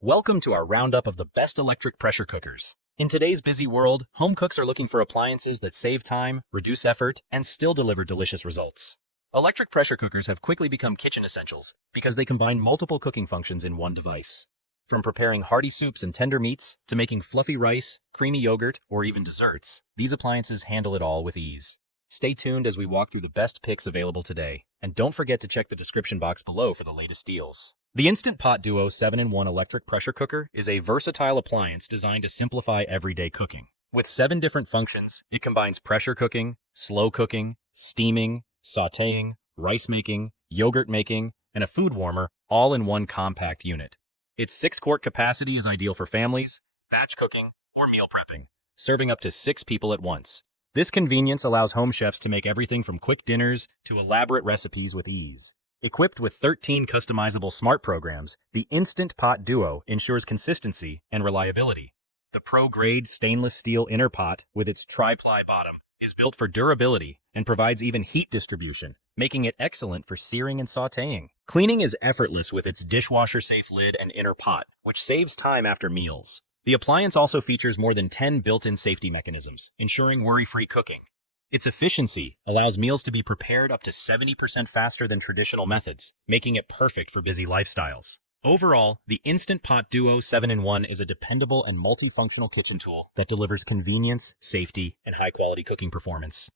Welcome to our roundup of the best electric pressure cookers. In today's busy world, home cooks are looking for appliances that save time, reduce effort, and still deliver delicious results. Electric pressure cookers have quickly become kitchen essentials because they combine multiple cooking functions in one device. From preparing hearty soups and tender meats to making fluffy rice, creamy yogurt, or even desserts, these appliances handle it all with ease. Stay tuned as we walk through the best picks available today, and don't forget to check the description box below for the latest deals. The Instant Pot Duo 7-in-1 electric pressure cooker is a versatile appliance designed to simplify everyday cooking. With 7 different functions, it combines pressure cooking, slow cooking, steaming, sautéing, rice making, yogurt making, and a food warmer, all in one compact unit. Its 6-quart capacity is ideal for families, batch cooking, or meal prepping, serving up to 6 people at once. This convenience allows home chefs to make everything from quick dinners to elaborate recipes with ease. Equipped with 13 customizable smart programs, the Instant Pot Duo ensures consistency and reliability. The pro-grade stainless steel inner pot with its tri-ply bottom is built for durability and provides even heat distribution, making it excellent for searing and sautéing. Cleaning is effortless with its dishwasher-safe lid and inner pot, which saves time after meals. The appliance also features more than 10 built-in safety mechanisms, ensuring worry-free cooking. Its efficiency allows meals to be prepared up to 70% faster than traditional methods, making it perfect for busy lifestyles. Overall, the Instant Pot Duo 7-in-1 is a dependable and multifunctional kitchen tool that delivers convenience, safety, and high-quality cooking performance.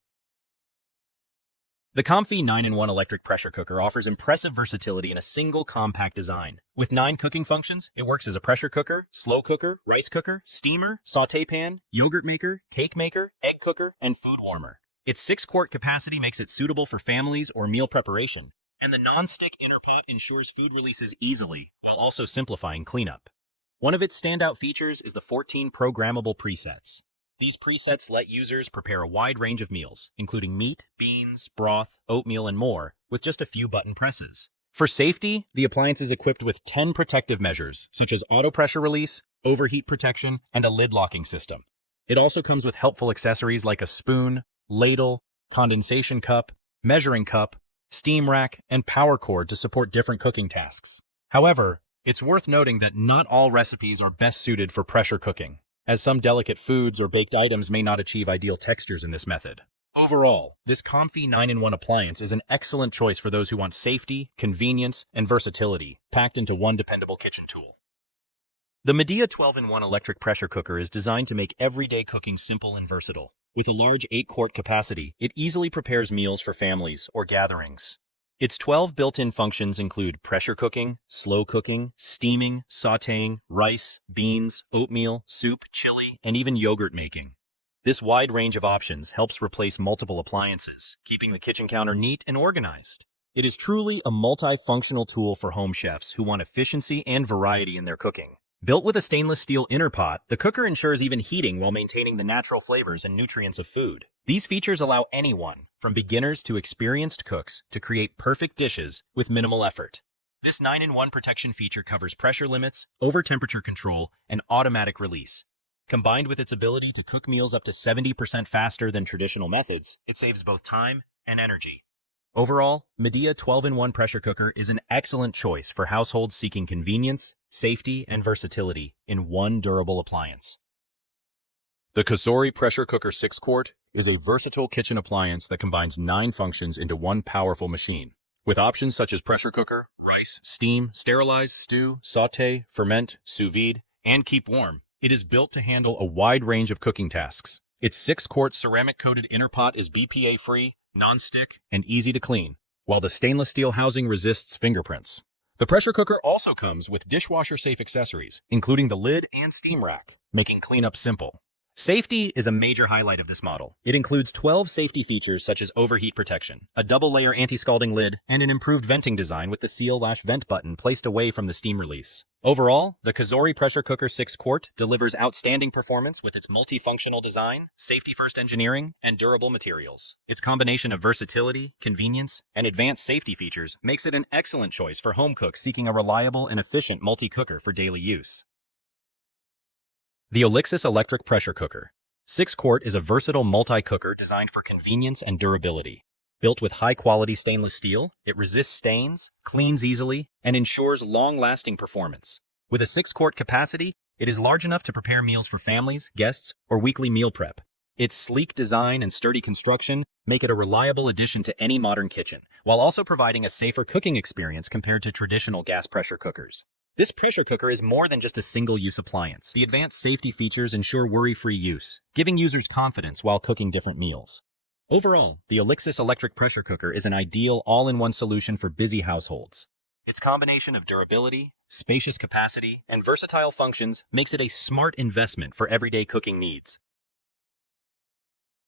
The COMFEE 9-in-1 electric pressure cooker offers impressive versatility in a single compact design. With 9 cooking functions, it works as a pressure cooker, slow cooker, rice cooker, steamer, sauté pan, yogurt maker, cake maker, egg cooker, and food warmer. Its 6-quart capacity makes it suitable for families or meal preparation, and the non-stick inner pot ensures food releases easily while also simplifying cleanup. One of its standout features is the 14 programmable presets. These presets let users prepare a wide range of meals, including meat, beans, broth, oatmeal, and more, with just a few button presses. For safety, the appliance is equipped with 10 protective measures, such as auto pressure release, overheat protection, and a lid locking system. It also comes with helpful accessories like a spoon, ladle, condensation cup, measuring cup, steam rack, and power cord to support different cooking tasks. However, it's worth noting that not all recipes are best suited for pressure cooking, as some delicate foods or baked items may not achieve ideal textures in this method. Overall, this COMFEE 9-in-1 appliance is an excellent choice for those who want safety, convenience, and versatility, packed into one dependable kitchen tool. The Midea 12-in-1 electric pressure cooker is designed to make everyday cooking simple and versatile. With a large 8-quart capacity, it easily prepares meals for families or gatherings. Its 12 built-in functions include pressure cooking, slow cooking, steaming, sautéing, rice, beans, oatmeal, soup, chili, and even yogurt making. This wide range of options helps replace multiple appliances, keeping the kitchen counter neat and organized. It is truly a multifunctional tool for home chefs who want efficiency and variety in their cooking. Built with a stainless steel inner pot, the cooker ensures even heating while maintaining the natural flavors and nutrients of food. These features allow anyone, from beginners to experienced cooks, to create perfect dishes with minimal effort. This 9-in-1 protection feature covers pressure limits, over-temperature control, and automatic release. Combined with its ability to cook meals up to 70% faster than traditional methods, it saves both time and energy. Overall, Midea 12-in-1 pressure cooker is an excellent choice for households seeking convenience, safety, and versatility in one durable appliance. The COSORI Pressure Cooker 6-quart is a versatile kitchen appliance that combines 9 functions into one powerful machine. With options such as pressure cooker, rice, steam, sterilize, stew, sauté, ferment, sous vide, and keep warm, it is built to handle a wide range of cooking tasks. Its 6-quart ceramic-coated inner pot is BPA-free, non-stick, and easy to clean, while the stainless steel housing resists fingerprints. The pressure cooker also comes with dishwasher-safe accessories, including the lid and steam rack, making cleanup simple. Safety is a major highlight of this model. It includes 12 safety features such as overheat protection, a double-layer anti-scalding lid, and an improved venting design with the seal/vent button placed away from the steam release. Overall, the COSORI Pressure Cooker 6-quart delivers outstanding performance with its multifunctional design, safety-first engineering, and durable materials. Its combination of versatility, convenience, and advanced safety features makes it an excellent choice for home cooks seeking a reliable and efficient multi-cooker for daily use. The OLIXIS electric pressure cooker 6-quart is a versatile multi-cooker designed for convenience and durability. Built with high-quality stainless steel, it resists stains, cleans easily, and ensures long-lasting performance. With a 6-quart capacity, it is large enough to prepare meals for families, guests, or weekly meal prep. Its sleek design and sturdy construction make it a reliable addition to any modern kitchen, while also providing a safer cooking experience compared to traditional gas pressure cookers. This pressure cooker is more than just a single-use appliance. The advanced safety features ensure worry-free use, giving users confidence while cooking different meals. Overall, the OLIXIS electric pressure cooker is an ideal all-in-one solution for busy households. Its combination of durability, spacious capacity, and versatile functions makes it a smart investment for everyday cooking needs.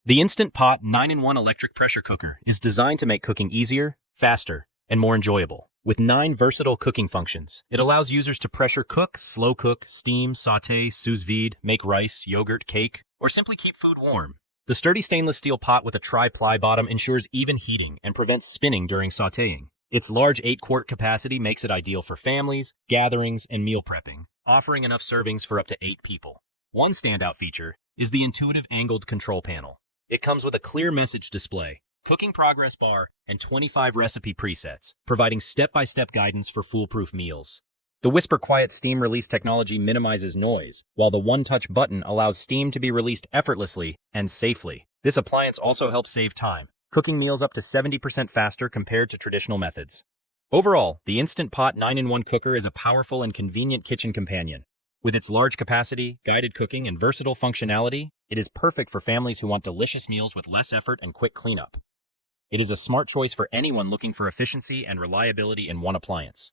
The Instant Pot 9-in-1 electric pressure cooker is designed to make cooking easier, faster, and more enjoyable. With 9 versatile cooking functions, it allows users to pressure cook, slow cook, steam, sauté, sous vide, make rice, yogurt, cake, or simply keep food warm. The sturdy stainless steel pot with a tri-ply bottom ensures even heating and prevents spinning during sautéing. Its large 8-quart capacity makes it ideal for families, gatherings, and meal prepping, offering enough servings for up to 8 people. One standout feature is the intuitive angled control panel. It comes with a clear message display, cooking progress bar, and 25 recipe presets, providing step-by-step guidance for foolproof meals. The WhisperQuiet steam release technology minimizes noise, while the one-touch button allows steam to be released effortlessly and safely. This appliance also helps save time, cooking meals up to 70% faster compared to traditional methods. Overall, the Instant Pot 9-in-1 cooker is a powerful and convenient kitchen companion. With its large capacity, guided cooking, and versatile functionality, it is perfect for families who want delicious meals with less effort and quick cleanup. It is a smart choice for anyone looking for efficiency and reliability in one appliance.